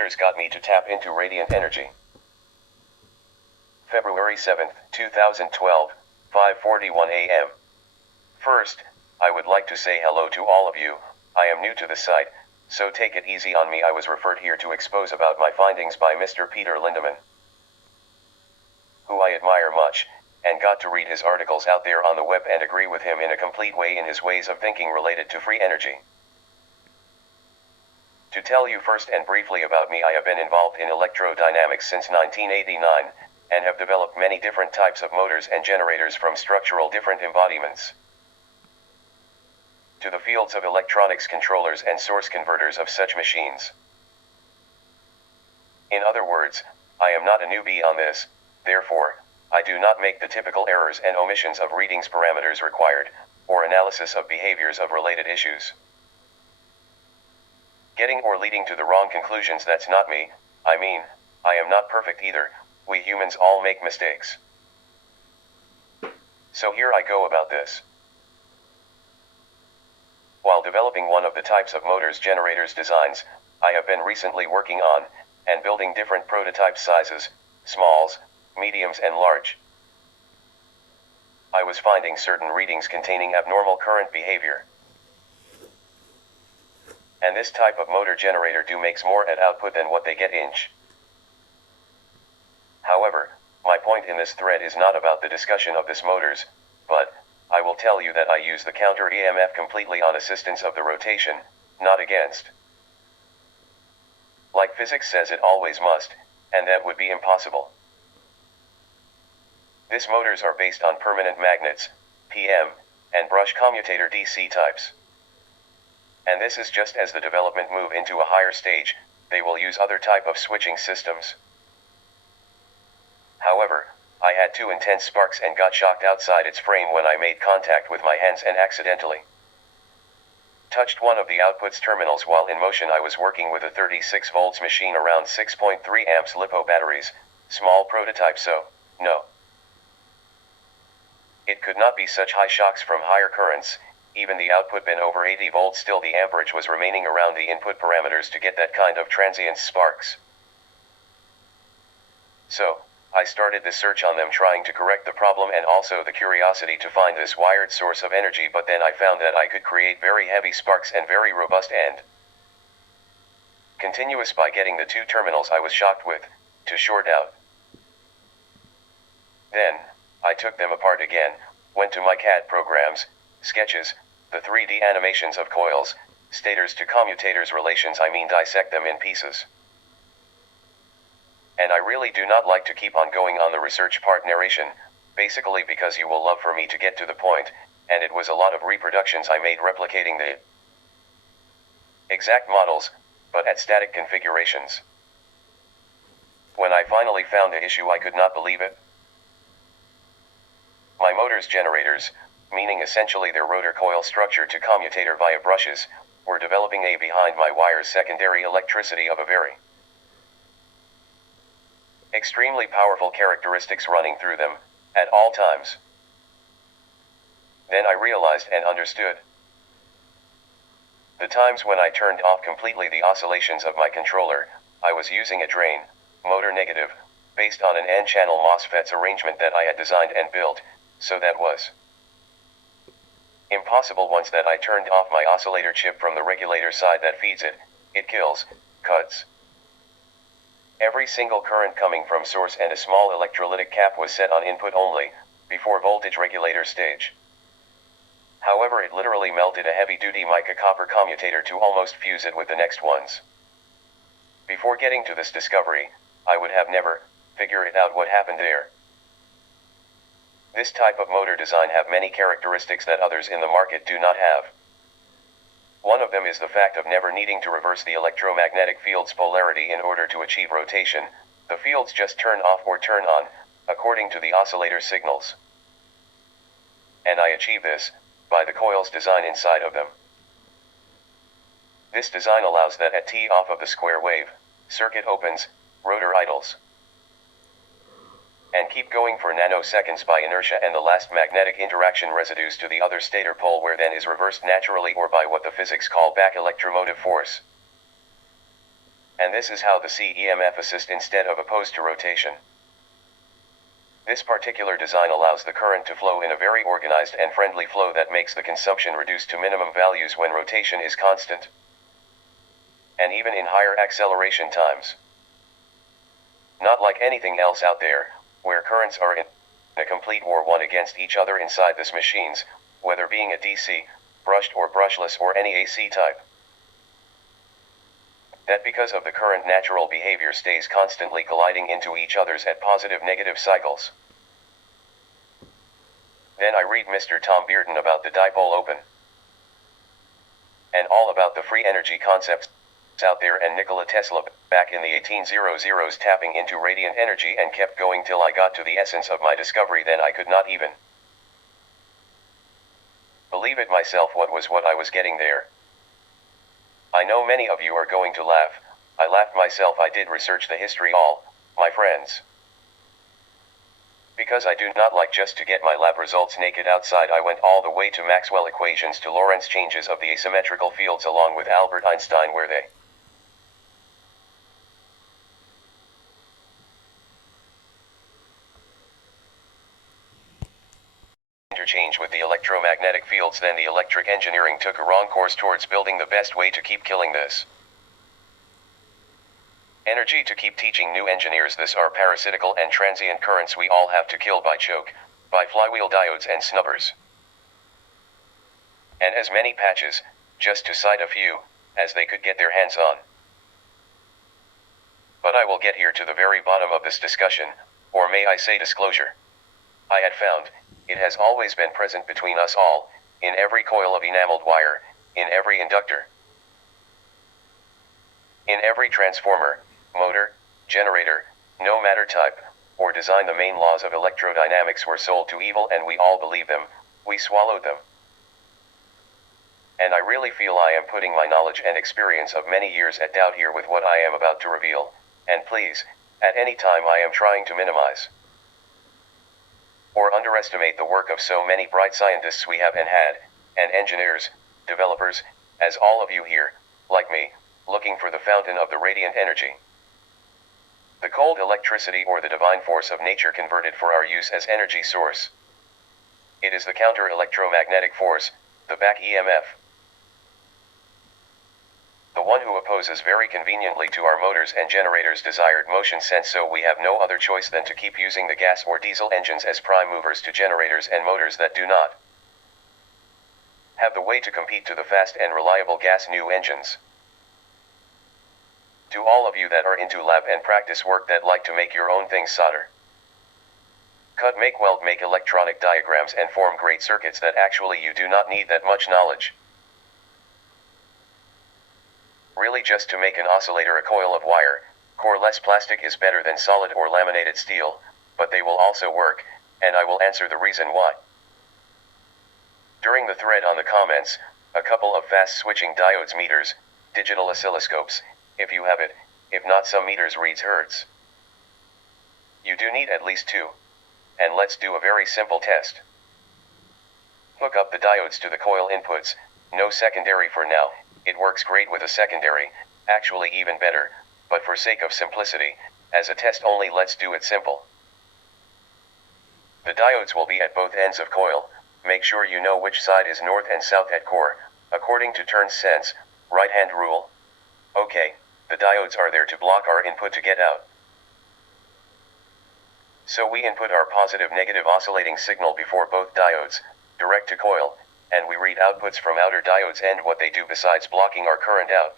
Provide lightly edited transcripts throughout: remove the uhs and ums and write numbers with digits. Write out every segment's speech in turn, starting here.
motors got me to tap into radiant energy. February 7, 2012, 5:41 a.m. First, I would like to say hello to all of you. I am new to the site, so take it easy on me. I was referred here to expose about my findings by Mr. Peter Lindemann, who I admire much, and got to read his articles out there on the web and agree with him in a complete way in his ways of thinking related to free energy. To tell you first and briefly about me, I have been involved in electrodynamics since 1989, and have developed many different types of motors and generators from structural different embodiments to the fields of electronics controllers and source converters of such machines. In other words, I am not a newbie on this, therefore, I do not make the typical errors and omissions of readings parameters required, or analysis of behaviors of related issues. Getting or leading to the wrong conclusions, that's not me. I mean, I am not perfect either. We humans all make mistakes. So here I go about this. While developing one of the types of motors generators designs, I have been recently working on, and building different prototype sizes, smalls, mediums and large. I was finding certain readings containing abnormal current behavior. And this type of motor generator makes more at output than what they get inch. However, my point in this thread is not about the discussion of this motors, but I will tell you that I use the counter EMF completely on assistance of the rotation, not against. Like physics says it always must, and that would be impossible. These motors are based on permanent magnets, PM, and brush commutator DC types. And this is just as the development move into a higher stage, they will use other type of switching systems. However, I had two intense sparks and got shocked outside its frame when I made contact with my hands and accidentally touched one of the output's terminals while in motion. I was working with a 36 volts machine around 6.3 amps LiPo batteries, small prototype, so, no. It could not be such high shocks from higher currents. Even the output been over 80 volts, still the amperage was remaining around the input parameters to get that kind of transient sparks. So, I started the search on them, trying to correct the problem and also the curiosity to find this wired source of energy, but then I found that I could create very heavy sparks and very robust and continuous by getting the two terminals I was shocked with to short out. Then, I took them apart again, went to my CAD programs, sketches, the 3D animations of coils, stators to commutators relations, dissect them in pieces. And I really do not like to keep on going on the research part narration, basically because you will love for me to get to the point, and it was a lot of reproductions I made replicating the exact models, but at static configurations. When I finally found the issue, I could not believe it. My motors generators, meaning essentially their rotor coil structure to commutator via brushes, were developing behind my wires secondary electricity of a very extremely powerful characteristics running through them, at all times. Then I realized and understood. The times when I turned off completely the oscillations of my controller, I was using a drain, motor negative, based on an N-channel MOSFETs arrangement that I had designed and built, so that was impossible. Once that I turned off my oscillator chip from the regulator side that feeds it, it kills, cuts every single current coming from source, and a small electrolytic cap was set on input only, before voltage regulator stage. However, it literally melted a heavy-duty mica copper commutator to almost fuse it with the next ones. Before getting to this discovery, I would have never figured it out what happened there. This type of motor design have many characteristics that others in the market do not have. One of them is the fact of never needing to reverse the electromagnetic field's polarity in order to achieve rotation. The fields just turn off or turn on, according to the oscillator signals. And I achieve this by the coils design inside of them. This design allows that at T off of the square wave, circuit opens, rotor idles, and keep going for nanoseconds by inertia, and the last magnetic interaction residues to the other stator pole, where then is reversed naturally or by what the physics call back electromotive force. And this is how the CEMF assist instead of opposed to rotation. This particular design allows the current to flow in a very organized and friendly flow that makes the consumption reduced to minimum values when rotation is constant, and even in higher acceleration times. Not like anything else out there, where currents are in a complete war one against each other inside this machines, whether being a DC, brushed or brushless or any AC type. That because of the current natural behavior stays constantly colliding into each other's at positive-negative cycles. Then I read Mr. Tom Bearden about the dipole open, and all about the free energy concepts out there, and Nikola Tesla back in the 1800s tapping into radiant energy, and kept going till I got to the essence of my discovery. Then I could not even believe it myself what I was getting there. I know many of you are going to laugh. I laughed myself. I did research the history all, my friends. Because I do not like just to get my lab results naked outside, I went all the way to Maxwell equations, to Lorentz changes of the asymmetrical fields along with Albert Einstein, where they interchange with the electromagnetic fields. Then the electric engineering took a wrong course towards building the best way to keep killing this energy, to keep teaching new engineers this are parasitical and transient currents we all have to kill by choke, by flywheel diodes and snubbers, and as many patches, just to cite a few, as they could get their hands on. But I will get here to the very bottom of this discussion, or may I say disclosure. I had found, it has always been present between us all, in every coil of enameled wire, in every inductor, in every transformer, motor, generator, no matter type, or design. The main laws of electrodynamics were sold to evil, and we all believed them, we swallowed them. And I really feel I am putting my knowledge and experience of many years at doubt here with what I am about to reveal, and please, at any time I am trying to minimize or underestimate the work of so many bright scientists we have and had, and engineers, developers, as all of you here, like me, looking for the fountain of the radiant energy, the cold electricity or the divine force of nature converted for our use as energy source. It is the counter-electromagnetic force, the back EMF, the one who opposes very conveniently to our motors and generators' desired motion sense, so we have no other choice than to keep using the gas or diesel engines as prime movers to generators and motors that do not have the way to compete to the fast and reliable gas new engines. To all of you that are into lab and practice work, that like to make your own things, solder, cut, make, weld, make electronic diagrams and form great circuits, that actually you do not need that much knowledge. Really, just to make an oscillator, a coil of wire, core less plastic is better than solid or laminated steel, but they will also work, and I will answer the reason why during the thread on the comments. A couple of fast switching diodes, meters, digital oscilloscopes, if you have it, if not some meters reads hertz. You do need at least two. And let's do a very simple test. Hook up the diodes to the coil inputs, no secondary for now. It works great with a secondary, actually even better, but for sake of simplicity, as a test only, let's do it simple. The diodes will be at both ends of coil. Make sure you know which side is north and south at core, according to Turns sense, right-hand rule. Okay, the diodes are there to block our input to get out. So we input our positive-negative oscillating signal before both diodes, direct to coil, and we read outputs from outer diodes, and what they do besides blocking our current out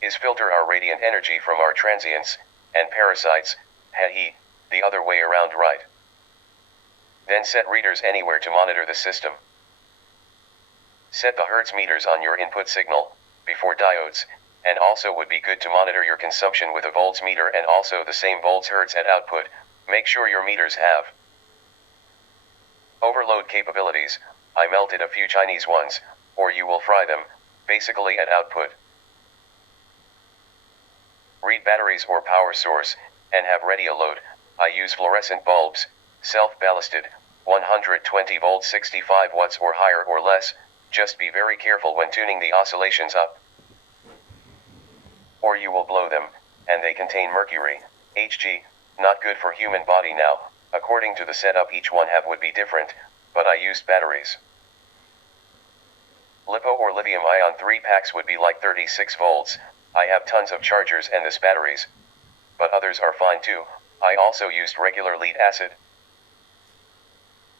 is filter our radiant energy from our transients and parasites, the other way around, right? Then set readers anywhere to monitor the system. Set the hertz meters on your input signal, before diodes, and also would be good to monitor your consumption with a volts meter, and also the same volts hertz at output. Make sure your meters have overload capabilities. I melted a few Chinese ones, or you will fry them, basically at output. Read batteries or power source, and have ready a load. I use fluorescent bulbs, self-ballasted, 120 volts, 65 watts or higher or less. Just be very careful when tuning the oscillations up. or you will blow them, and they contain mercury, Hg, not good for human body now. According to the setup each one have would be different, but I used batteries. Lipo or lithium ion 3 packs would be like 36 volts, I have tons of chargers and this batteries. But others are fine too, I also used regular lead acid.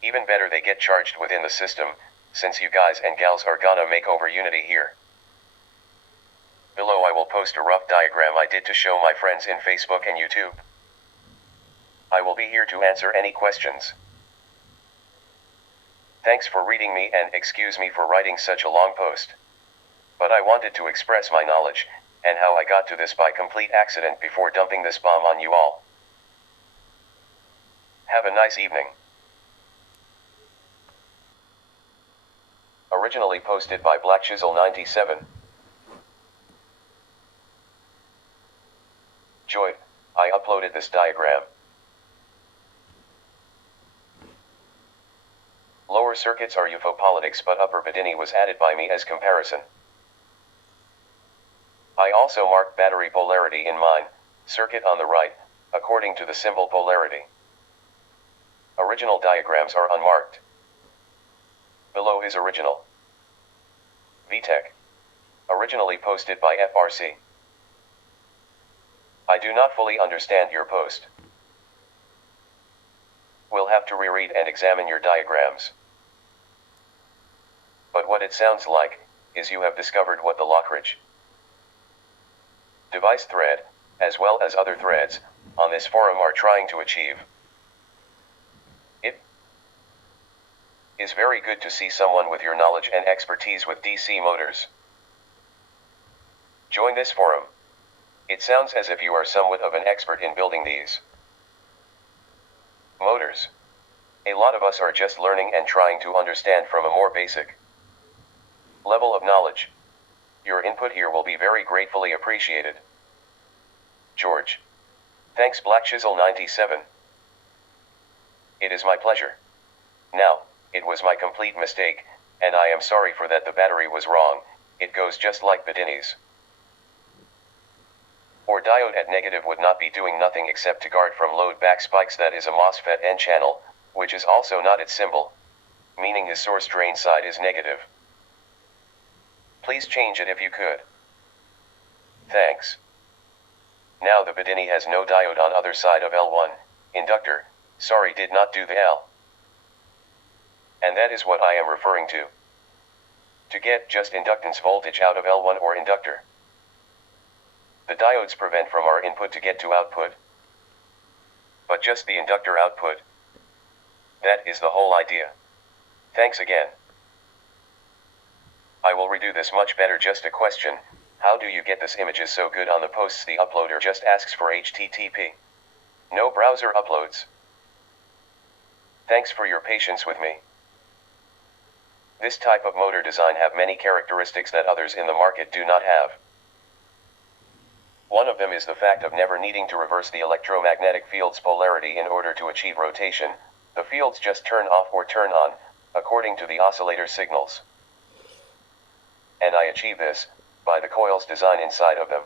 Even better they get charged within the system, since you guys and gals are gonna make over unity here. Below I will post a rough diagram I did to show my friends in Facebook and YouTube. I will be here to answer any questions. Thanks for reading me and excuse me for writing such a long post. But I wanted to express my knowledge, and how I got to this by complete accident before dumping this bomb on you all. Have a nice evening. Originally posted by BlackChisel97. Joy, I uploaded this diagram. Lower circuits are UFO politics, but upper Bedini was added by me as comparison. I also marked battery polarity in mine, circuit on the right, according to the symbol polarity. Original diagrams are unmarked. Below is original. VTech. Originally posted by FRC. I do not fully understand your post. We'll have to reread and examine your diagrams. But what it sounds like, is you have discovered what the Lockridge device thread, as well as other threads, on this forum are trying to achieve. It is very good to see someone with your knowledge and expertise with DC motors. Join this forum. It sounds as if you are somewhat of an expert in building these motors. A lot of us are just learning and trying to understand from a more basic level of knowledge. Your input here will be very gratefully appreciated. George. Thanks BlackChisel97. It is my pleasure. Now, it was my complete mistake, and I am sorry for that. The battery was wrong, it goes just like Bedini's. Or diode at negative would not be doing nothing except to guard from load back spikes. That is a MOSFET N channel, which is also not its symbol, meaning his source drain side is negative. Please change it if you could. Thanks. Now the Bedini has no diode on other side of L1, inductor, sorry did not do the L. And that is what I am referring to. To get just inductance voltage out of L1 or inductor. The diodes prevent from our input to get to output. But just the inductor output. That is the whole idea. Thanks again. I will redo this much better. Just a question, how do you get this images so good on the posts? The uploader just asks for HTTP. No browser uploads. Thanks for your patience with me. This type of motor design have many characteristics that others in the market do not have. One of them is the fact of never needing to reverse the electromagnetic field's polarity in order to achieve rotation. The fields just turn off or turn on, according to the oscillator signals. And I achieve this by the coils design inside of them.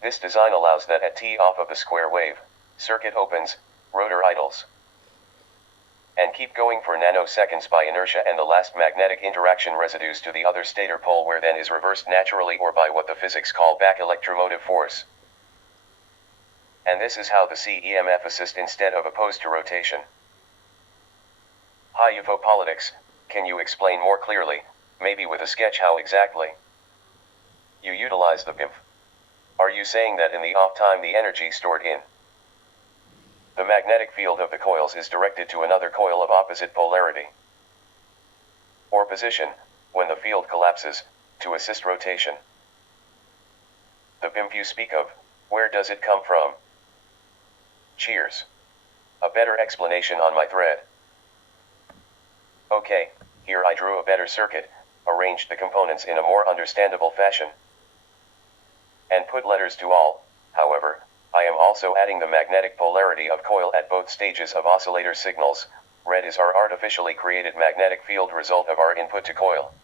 This design allows that at T off of the square wave, circuit opens, rotor idles, and keep going for nanoseconds by inertia and the last magnetic interaction residues to the other stator pole, where then is reversed naturally or by what the physics call back electromotive force. And this is how the CEMF assist instead of opposed to rotation. Hi UFO politics, can you explain more clearly, maybe with a sketch, how exactly you utilize the PIMF? Are you saying that in the off time the energy stored in the magnetic field of the coils is directed to another coil of opposite polarity or position, when the field collapses, to assist rotation? The PIMF you speak of, where does it come from? Cheers. A better explanation on my thread. Okay, here I drew a better circuit, arranged the components in a more understandable fashion, and put letters to all. However, I am also adding the magnetic polarity of coil at both stages of oscillator signals. Red is our artificially created magnetic field result of our input to coil.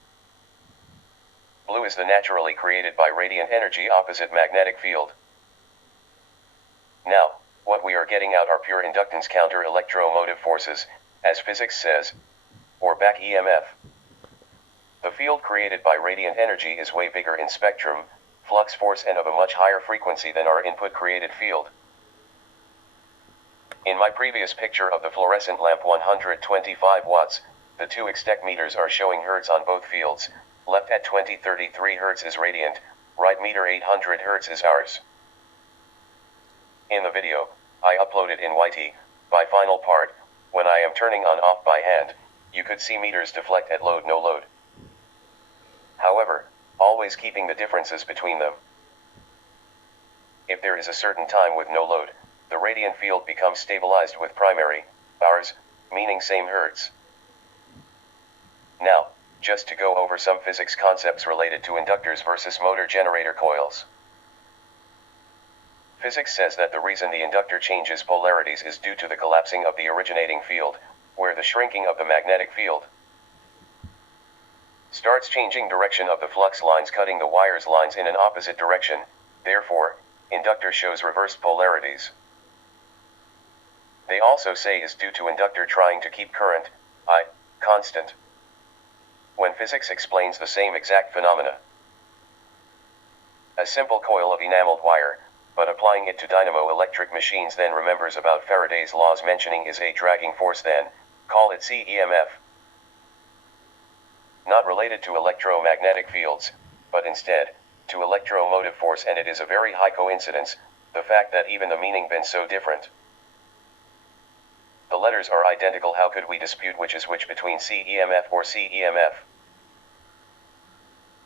Blue is the naturally created by radiant energy opposite magnetic field. Now, what we are getting out are pure inductance counter electromotive forces, as physics says, or back EMF. The field created by radiant energy is way bigger in spectrum, flux force, and of a much higher frequency than our input created field. In my previous picture of the fluorescent lamp 125 watts, the two Xtec meters are showing Hz on both fields. Left at 2033 Hz is radiant, right meter 800 Hz is ours. In the video, I uploaded in YT, by final part, when I am turning on off by hand, you could see meters deflect at load no load. However, always keeping the differences between them. If there is a certain time with no load, the radiant field becomes stabilized with primary, ours, meaning same Hz. Now, just to go over some physics concepts related to inductors versus motor generator coils. Physics says that the reason the inductor changes polarities is due to the collapsing of the originating field, where the shrinking of the magnetic field starts changing direction of the flux lines, cutting the wires lines in an opposite direction. Therefore, inductor shows reversed polarities. They also say is due to inductor trying to keep current, I, constant, when physics explains the same exact phenomena. A simple coil of enameled wire, but applying it to dynamo electric machines then remembers about Faraday's laws mentioning is a dragging force, then call it CEMF. Not related to electromagnetic fields, but instead, to electromotive force, and it is a very high coincidence, the fact that even the meaning been so different. The letters are identical, how could we dispute which is which between CEMF or CEMF?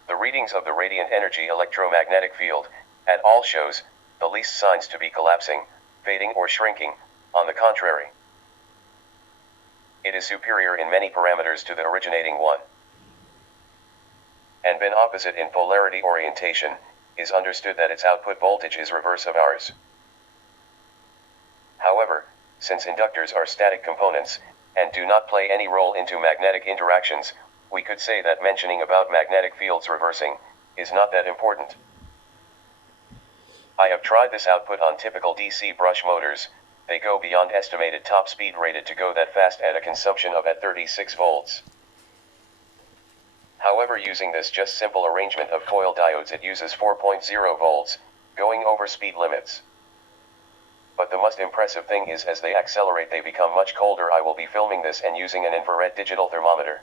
The readings of the radiant energy electromagnetic field, at all shows, the least signs to be collapsing, fading or shrinking, on the contrary. It is superior in many parameters to the originating one. And been opposite in polarity orientation, is understood that its output voltage is reverse of ours. However, since inductors are static components, and do not play any role into magnetic interactions, we could say that mentioning about magnetic fields reversing, is not that important. I have tried this output on typical DC brush motors. They go beyond estimated top speed rated to go that fast at a consumption of at 36 volts. However, using this just simple arrangement of coil diodes, it uses 4.0 volts, going over speed limits. But the most impressive thing is as they accelerate they become much colder. I will be filming this and using an infrared digital thermometer.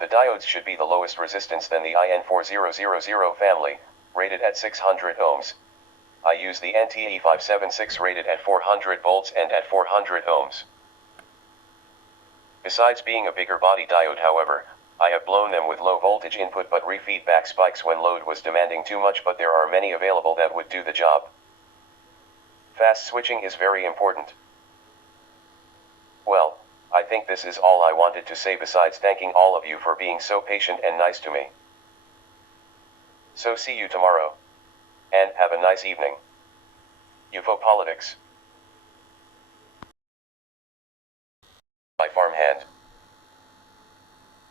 The diodes should be the lowest resistance than the IN4000 family, rated at 600 ohms. I use the NTE576 rated at 400 volts and at 400 ohms. Besides being a bigger body diode, however, I have blown them with low voltage input but re-feedback spikes when load was demanding too much, but there are many available that would do the job. Fast switching is very important. Well, I think this is all I wanted to say, besides thanking all of you for being so patient and nice to me. So see you tomorrow. And have a nice evening. UFO Politics. By Farmhand.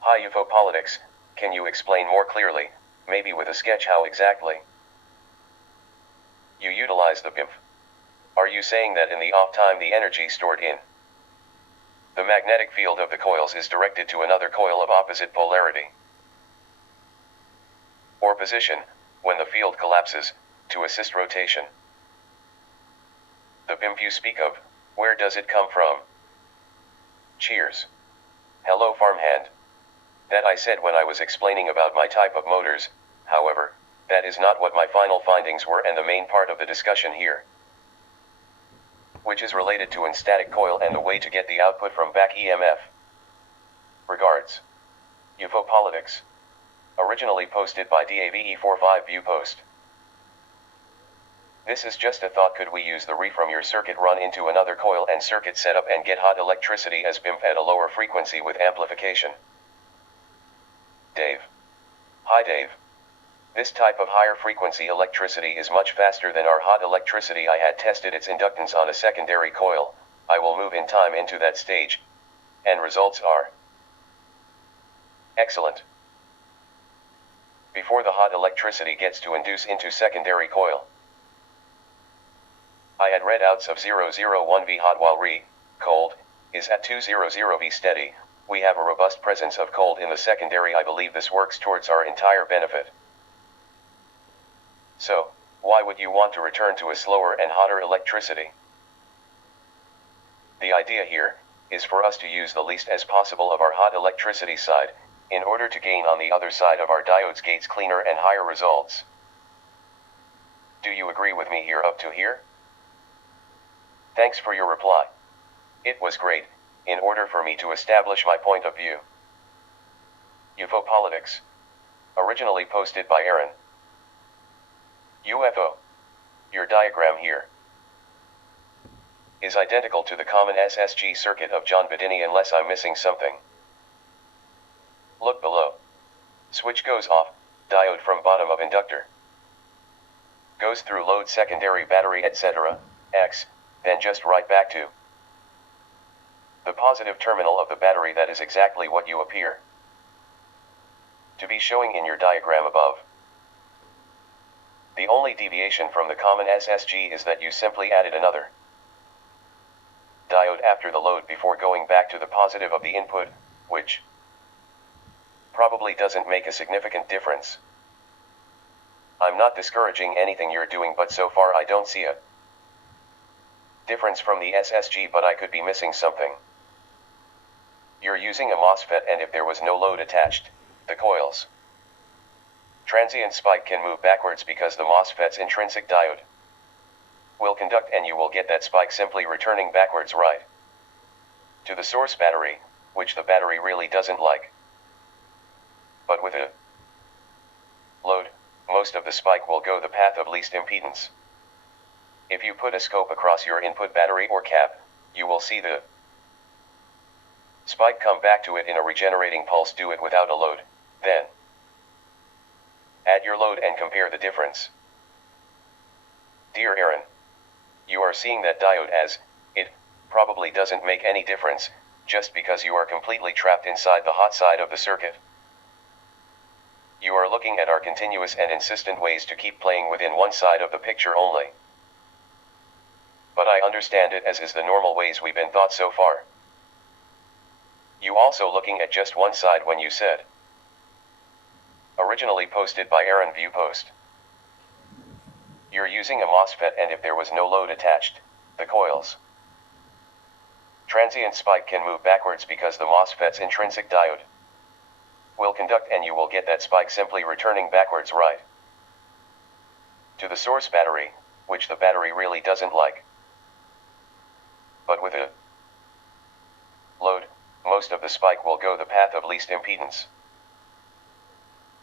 Hi UFO Politics, can you explain more clearly, maybe with a sketch, how exactly you utilize the BIMF? Are you saying that in the off time the energy stored in the magnetic field of the coils is directed to another coil of opposite polarity or position, when the field collapses, to assist rotation? The BIMF you speak of, where does it come from? Cheers. Hello Farmhand. That I said when I was explaining about my type of motors. However, that is not what my final findings were and the main part of the discussion here, which is related to an static coil and the way to get the output from back EMF. Regards. UFO Politics. Originally posted by DAVE45 View Post. This is just a thought. Could we use the re from your circuit run into another coil and circuit setup and get hot electricity as BIMF at a lower frequency with amplification? Dave. Hi Dave. This type of higher frequency electricity is much faster than our hot electricity. I had tested its inductance on a secondary coil. I will move in time into that stage. And results are excellent. before the hot electricity gets to induce into secondary coil. I had read outs of 001 V hot while cold is at 200 V steady. We have a robust presence of cold in the secondary. I believe this works towards our entire benefit. So, why would you want to return to a slower and hotter electricity? The idea here is for us to use the least as possible of our hot electricity side, in order to gain on the other side of our diodes gates cleaner and higher results. Do you agree with me here up to here? Thanks for your reply. It was great, in order for me to establish my point of view. UFO Politics. Originally posted by Aaron. UFO. Your diagram here is identical to the common SSG circuit of John Bedini unless I'm missing something. Look below. Switch goes off, diode from bottom of inductor. Goes through load secondary battery etc. X, then just right back to the positive terminal of the battery. That is exactly what you appear to be showing in your diagram above. The only deviation from the common SSG is that you simply added another diode after the load before going back to the positive of the input, which probably doesn't make a significant difference. I'm not discouraging anything you're doing, but so far I don't see a difference from the SSG, but I could be missing something. You're using a MOSFET, and if there was no load attached, the coils transient spike can move backwards because the MOSFET's intrinsic diode will conduct, and you will get that spike simply returning backwards right to the source battery, which the battery really doesn't like. But with a load, most of the spike will go the path of least impedance. If you put a scope across your input battery or cap, you will see the spike come back to it in a regenerating pulse. Do it without a load, then add your load and compare the difference. Dear Aaron, you are seeing that diode as it probably doesn't make any difference, just because you are completely trapped inside the hot side of the circuit. You are looking at our continuous and insistent ways to keep playing within one side of the picture only. But I understand it as is the normal ways we've been taught so far. You also looking at just one side when you said, originally posted by Aaron View Post, you're using a MOSFET, and if there was no load attached, the coils transient spike can move backwards because the MOSFET's intrinsic diode will conduct, and you will get that spike simply returning backwards right to the source battery, which the battery really doesn't like. But with a load, most of the spike will go the path of least impedance.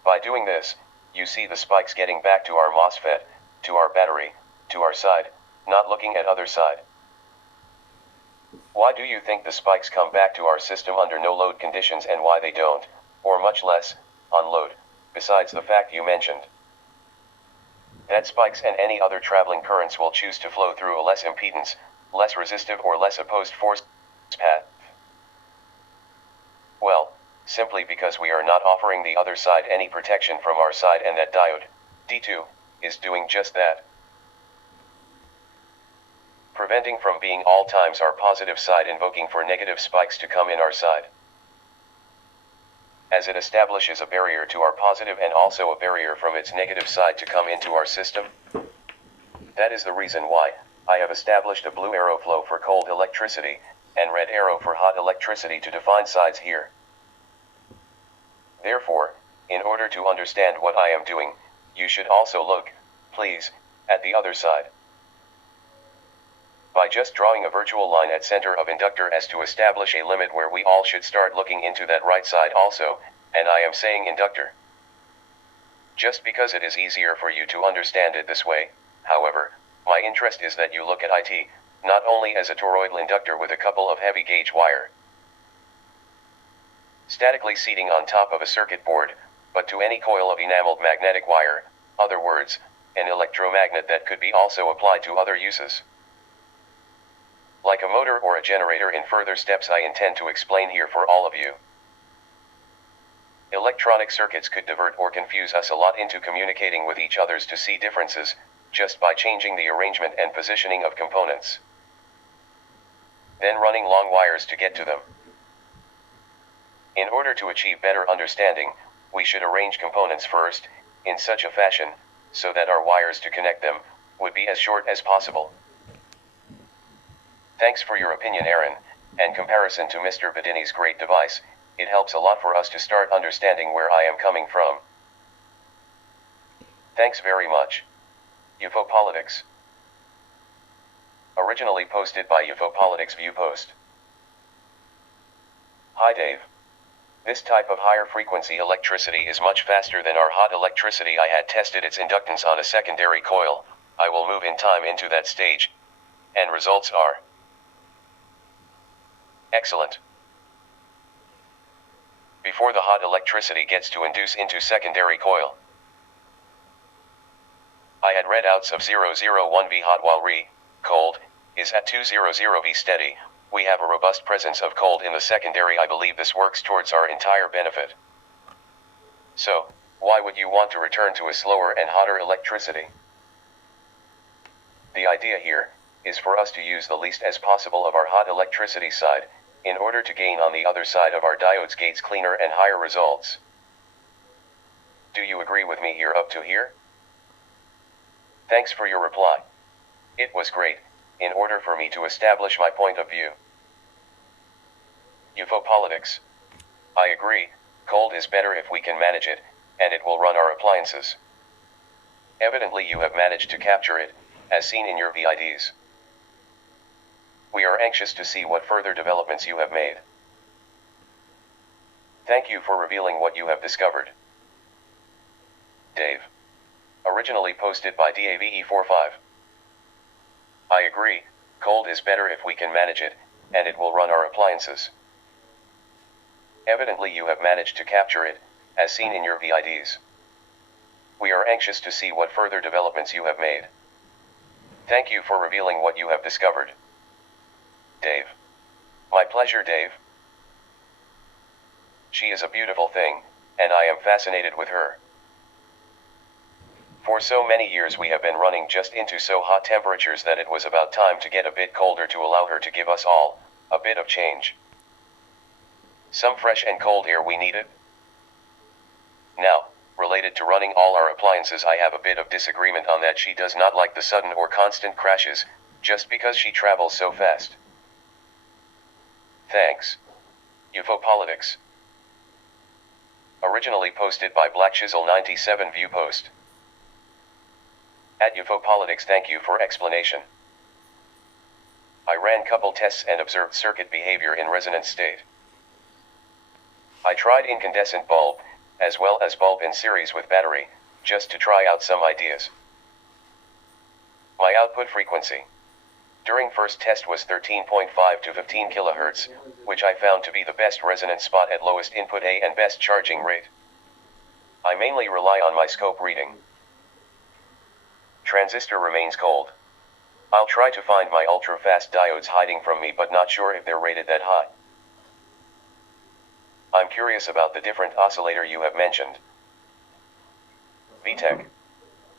By doing this, you see the spikes getting back to our MOSFET, to our battery, to our side, not looking at other side. Why do you think the spikes come back to our system under no load conditions, and why they don't, or much less, on load, besides the fact you mentioned that spikes and any other traveling currents will choose to flow through a less impedance, less resistive or less opposed force path? Well, simply because we are not offering the other side any protection from our side, and that diode, D2, is doing just that. Preventing from being all times our positive side, invoking for negative spikes to come in our side, as it establishes a barrier to our positive and also a barrier from its negative side to come into our system. That is the reason why I have established a blue arrow flow for cold electricity, and red arrow for hot electricity to define sides here. Therefore, in order to understand what I am doing, you should also look, please, at the other side. By just drawing a virtual line at center of inductor as to establish a limit where we all should start looking into that right side also, and I am saying inductor just because it is easier for you to understand it this way. However, my interest is that you look at IT, not only as a toroidal inductor with a couple of heavy gauge wire statically seating on top of a circuit board, but to any coil of enameled magnetic wire, other words, an electromagnet that could be also applied to other uses, like a motor or a generator. In further steps I intend to explain here for all of you. Electronic circuits could divert or confuse us a lot into communicating with each others to see differences, just by changing the arrangement and positioning of components. Then running long wires to get to them. In order to achieve better understanding, we should arrange components first, in such a fashion, so that our wires to connect them would be as short as possible. Thanks for your opinion, Aaron, and comparison to Mr. Bedini's great device, it helps a lot for us to start understanding where I am coming from. Thanks very much. UFOpolitics. Originally posted by UFOpolitics View Post. Hi Dave. This type of higher frequency electricity is much faster than our hot electricity. I had tested its inductance on a secondary coil. I will move in time into that stage. And results are excellent. Before the hot electricity gets to induce into secondary coil, I had readouts of 001V hot while cold is at 200V steady. We have a robust presence of cold in the secondary. I believe this works towards our entire benefit. So, why would you want to return to a slower and hotter electricity? The idea here is for us to use the least as possible of our hot electricity side, in order to gain on the other side of our diodes gates cleaner and higher results. Do you agree with me here up to here? Thanks for your reply. It was great, in order for me to establish my point of view. UFOpolitics. I agree, cold is better if we can manage it, and it will run our appliances. Evidently you have managed to capture it, as seen in your VIDs. We are anxious to see what further developments you have made. Thank you for revealing what you have discovered. Dave. Originally posted by DAVE45. I agree, cold is better if we can manage it, and it will run our appliances. Evidently you have managed to capture it, as seen in your VIDs. We are anxious to see what further developments you have made. Thank you for revealing what you have discovered. Dave. My pleasure, Dave. She is a beautiful thing, and I am fascinated with her. For so many years we have been running just into so hot temperatures that it was about time to get a bit colder to allow her to give us all a bit of change. Some fresh and cold air we needed. Now, related to running all our appliances, I have a bit of disagreement on that. She does not like the sudden or constant crashes, just because she travels so fast. Thanks. UFOpolitics. Originally posted by Black Chisel 97 View Post. At UFOpolitics, thank you for explanation. I ran couple tests and observed circuit behavior in resonance state. I tried incandescent bulb, as well as bulb in series with battery, just to try out some ideas. My output frequency during first test was 13.5 to 15 kHz, which I found to be the best resonance spot at lowest input A and best charging rate. I mainly rely on my scope reading. Transistor remains cold. I'll try to find my ultra-fast diodes hiding from me, but not sure if they're rated that high. I'm curious about the different oscillator you have mentioned. VTech.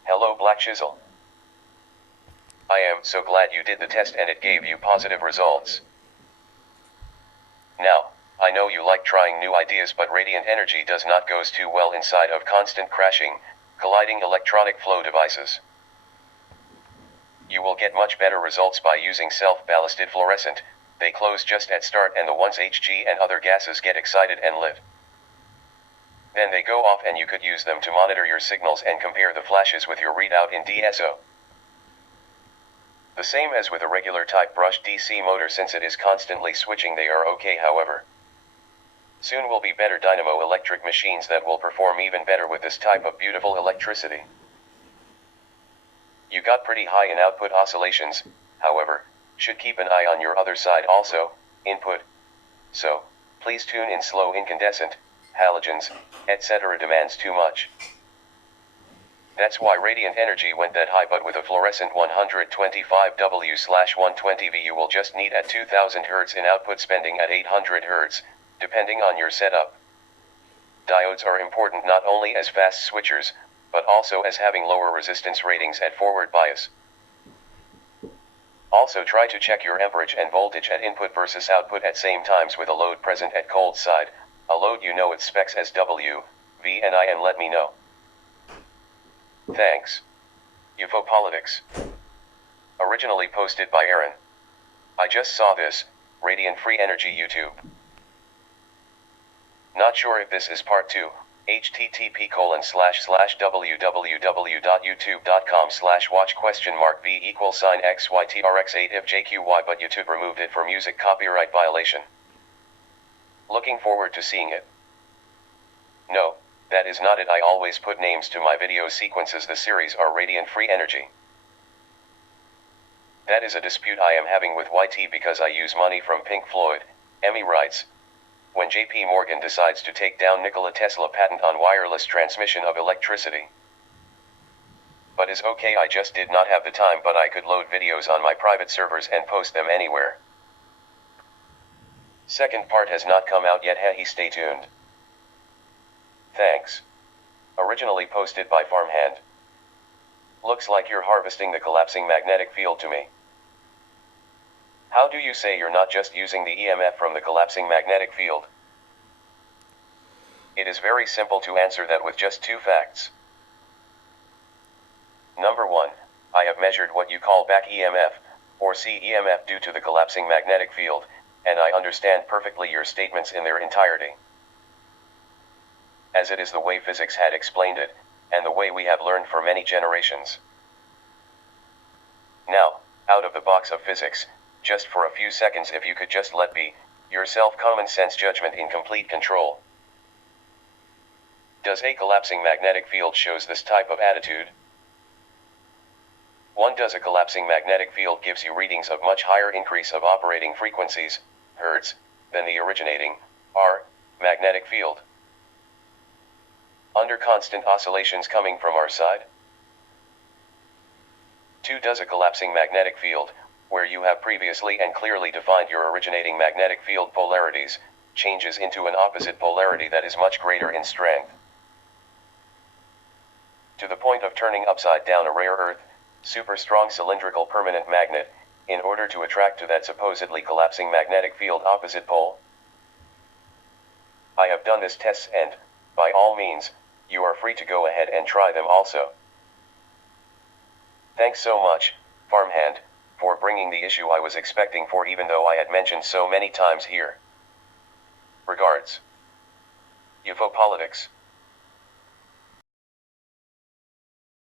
Hello Black Chisel. I am so glad you did the test and it gave you positive results. Now, I know you like trying new ideas, but radiant energy does not goes too well inside of constant crashing, colliding electronic flow devices. You will get much better results by using self-ballasted fluorescent. They close just at start, and the ones Hg and other gases get excited and lit. Then they go off and you could use them to monitor your signals and compare the flashes with your readout in DSO. The same as with a regular type brush DC motor, since it is constantly switching they are okay. However, soon will be better dynamo electric machines that will perform even better with this type of beautiful electricity. You got pretty high in output oscillations, however, should keep an eye on your other side also, input. So, please tune in slow incandescent, halogens, etc. demands too much. That's why radiant energy went that high, but with a fluorescent 125W/120V you will just need at 2000 Hz in output, spending at 800 Hz, depending on your setup. Diodes are important not only as fast switchers, but also as having lower resistance ratings at forward bias. Also try to check your amperage and voltage at input versus output at same times with a load present at cold side, a load you know its specs as W, V and I, and let me know. Thanks. UFO Politics. Originally posted by Aaron. I just saw this, Radiant Free Energy YouTube. Not sure if this is part 2, http://www.youtube.com/watch?v=$xytrx8 if JQY, but YouTube removed it for music copyright violation. Looking forward to seeing it. No, that is not it. I always put names to my video sequences. The series are Radiant Free Energy. That is a dispute I am having with YT because I use money from Pink Floyd. Emmy writes, when JP Morgan decides to take down Nikola Tesla patent on wireless transmission of electricity. But is okay, I just did not have the time, but I could load videos on my private servers and post them anywhere. Second part has not come out yet, stay tuned. Thanks. Originally posted by Farmhand. Looks like you're harvesting the collapsing magnetic field to me. How do you say you're not just using the EMF from the collapsing magnetic field? It is very simple to answer that with just 2 facts. Number 1, I have measured what you call back EMF, or CEMF, due to the collapsing magnetic field, and I understand perfectly your statements in their entirety. As it is the way physics had explained it, and the way we have learned for many generations. Now, out of the box of physics, just for a few seconds, if you could just let be yourself, common sense judgment in complete control. Does a collapsing magnetic field shows this type of attitude? 1. Does a collapsing magnetic field gives you readings of much higher increase of operating frequencies, hertz, than the originating, R, magnetic field? Under constant oscillations coming from our side? 2. Does a collapsing magnetic field, where you have previously and clearly defined your originating magnetic field polarities, changes into an opposite polarity that is much greater in strength, to the point of turning upside down a rare earth, super strong cylindrical permanent magnet, in order to attract to that supposedly collapsing magnetic field opposite pole? I have done this tests, and, by all means, you are free to go ahead and try them also. Thanks so much, Farmhand, for bringing the issue I was expecting for, even though I had mentioned so many times here. Regards. UFO Politics.